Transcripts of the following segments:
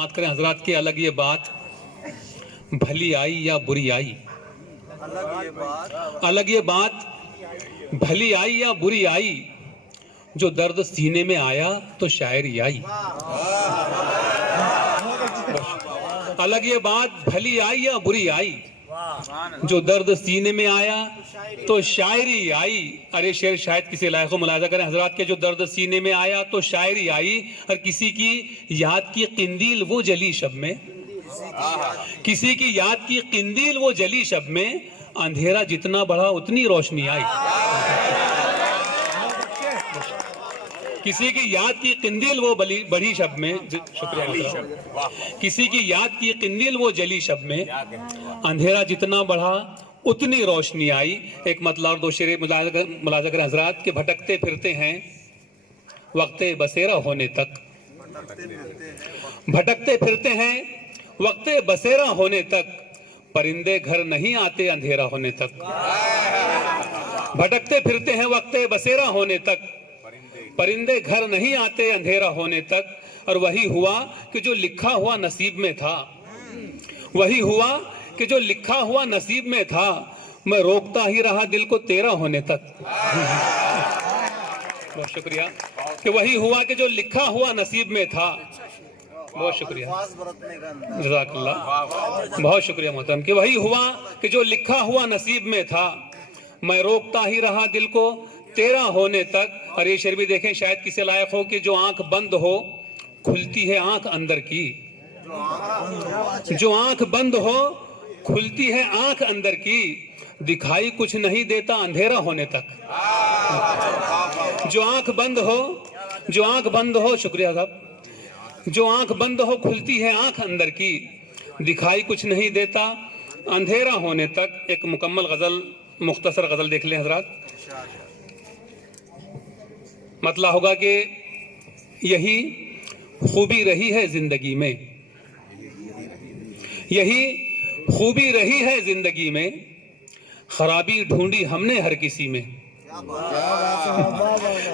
بات کریں حضرات کی الگ یہ بات بھلی آئی یا بری آئی، الگ یہ بات بھلی آئی یا بری آئی، جو درد سینے میں آیا تو شاعری آئی۔ الگ یہ بات بھلی آئی یا بری آئی، جو درد سینے میں آیا تو شاعری آئی۔ ارے شعر شاید کسی لائق کو ملاحظہ کریں حضرات کے، جو درد سینے میں آیا تو شاعری آئی، اور کسی کی یاد کی قندیل وہ جلی شب میں، کسی کی یاد کی قندیل وہ جلی شب میں، اندھیرا جتنا بڑھا اتنی روشنی آئی۔ کسی کی یاد کی قندیل وہ بڑھی شب میں، شکریہ، کسی کی یاد کی قندیل وہ جلی شب میں، اندھیرا جتنا بڑھا اتنی روشنی آئی۔ ایک مطلب اور دو شعر ملاحظہ کریں حضرات کہ بھٹکتے پھرتے ہیں وقت بسیرا ہونے تک، بھٹکتے پھرتے ہیں وقت بسیرا ہونے تک، پرندے گھر نہیں آتے اندھیرا ہونے تک۔ بھٹکتے پھرتے ہیں وقت بسیرا ہونے تک، پرندے گھر نہیں آتے اندھیرا ہونے تک، اور وہی ہوا کہ جو لکھا ہوا نصیب میں تھا، وہی ہوا کہ جو لکھا ہوا نصیب میں تھا، میں روکتا ہی رہا دل کو تیرا ہونے تک۔ بہت شکریہ کہ وہی ہوا کہ جو لکھا ہوا نصیب میں تھا، بہت شکریہ، جزاک اللہ، بہت شکریہ محترم، کہ وہی ہوا کہ جو لکھا ہوا نصیب میں تھا، میں روکتا ہی رہا دل کو تیرا ہونے تک۔ اور یہ شعر بھی دیکھیں شاید کسی لائق ہو کہ جو آنکھ بند ہو کھلتی ہے آنکھ اندر کی، جو آنکھ بند ہو کھلتی ہے آنکھ اندر کی، دکھائی کچھ نہیں دیتا اندھیرا ہونے تک۔ جو آنکھ بند ہو، جو آنکھ بند ہو، شکریہ صاحب، جو آنکھ بند ہو کھلتی ہے آنکھ اندر کی، دکھائی کچھ نہیں دیتا اندھیرا ہونے تک۔ ایک مکمل غزل، مختصر غزل دیکھ لیں حضرات۔ مطلب ہوگا کہ یہی خوبی رہی ہے زندگی میں، یہی خوبی رہی ہے زندگی میں، خرابی ڈھونڈی ہم نے ہر کسی میں،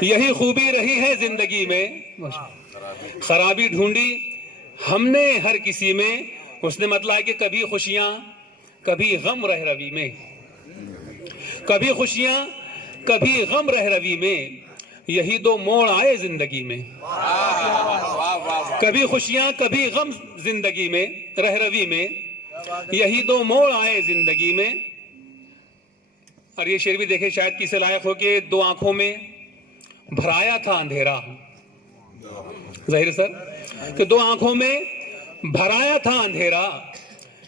یہی خوبی رہی ہے زندگی میں، خرابی ڈھونڈی ہم نے ہر کسی میں۔ اس نے مطلب ہے کہ کبھی خوشیاں کبھی غم رہ روی میں، کبھی خوشیاں کبھی غم رہ روی میں، یہی دو موڑ آئے زندگی میں۔ کبھی خوشیاں کبھی غم زندگی میں، رہ روی میں، یہی دو موڑ آئے زندگی میں۔ اور یہ شعر بھی دیکھیں شاید کسی لائق ہو کہ دو آنکھوں میں بھرایا تھا اندھیرا، ظاہر سر کہ دو آنکھوں میں بھرایا تھا اندھیرا،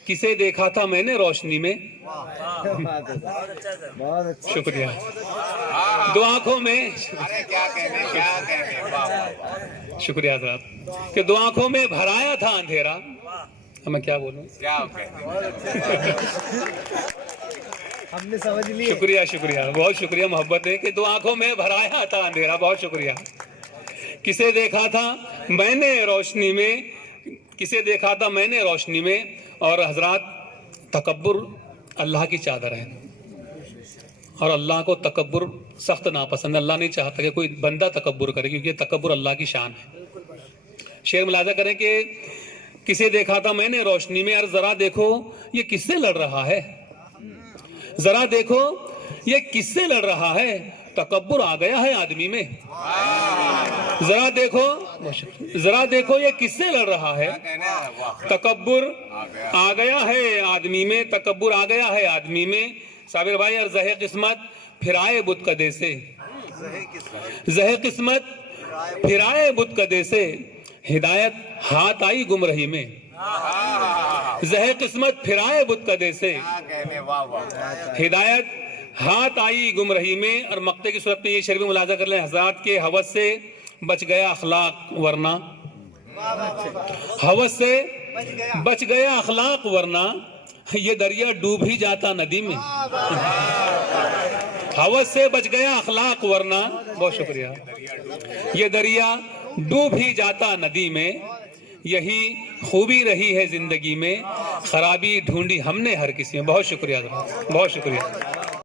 کسے دیکھا تھا میں نے روشنی میں۔ شکریہ، دو آنکھوں میں، شکریہ حضرات، کہ دو آنکھوں میں بھرایا تھا اندھیرا، میں کیا بولوں، ہم نے سمجھ لیا، شکریہ شکریہ، بہت شکریہ، محبت ہے کہ دو آنکھوں میں بھرایا تھا اندھیرا، بہت شکریہ، کسے دیکھا تھا میں نے روشنی میں، کسے دیکھا تھا میں نے روشنی میں۔ اور حضرات تکبر اللہ کی چادر ہے، اور اللہ کو تکبر سخت ناپسند ہے، اللہ نہیں چاہتا کہ کوئی بندہ تکبر کرے، کیونکہ تکبر اللہ کی شان ہے۔ شعر ملاحظہ کریں کہ کسے دیکھا تھا میں نے روشنی میں، اور ذرا دیکھو یہ کس سے لڑ رہا ہے، ذرا دیکھو یہ کس سے لڑ رہا ہے، تکبر آ گیا ہے آدمی میں۔ ذرا دیکھو، ذرا دیکھو یہ کس سے لڑ رہا ہے، تکبر آ گیا ہے آدمی میں، تکبر آ گیا ہے آدمی میں۔ صابر بھائی، اور زہ قسمت پھرائے بت کدے سے، زہ قسمت پھرائے بت کدے سے، ہدایت ہاتھ آئی گمرہی میں۔ زہ قسمت پھرائے بت کدے سے، ہدایت ہاتھ آئی گمرہی میں۔ اور مقطع کی صورت میں یہ شعر بھی ملاحظہ کر لیں حضرات کے، ہوس سے بچ گیا اخلاق ورنہ، ہوس سے بچ گیا اخلاق ورنہ، یہ دریا ڈوب ہی جاتا ندی میں۔ ہوس سے بچ گیا اخلاق ورنہ، بہت شکریہ، یہ دریا ڈوب ہی جاتا ندی میں، یہی خوبی رہی ہے زندگی میں، خرابی ڈھونڈی ہم نے ہر کسی میں۔ بہت شکریہ، بہت شکریہ۔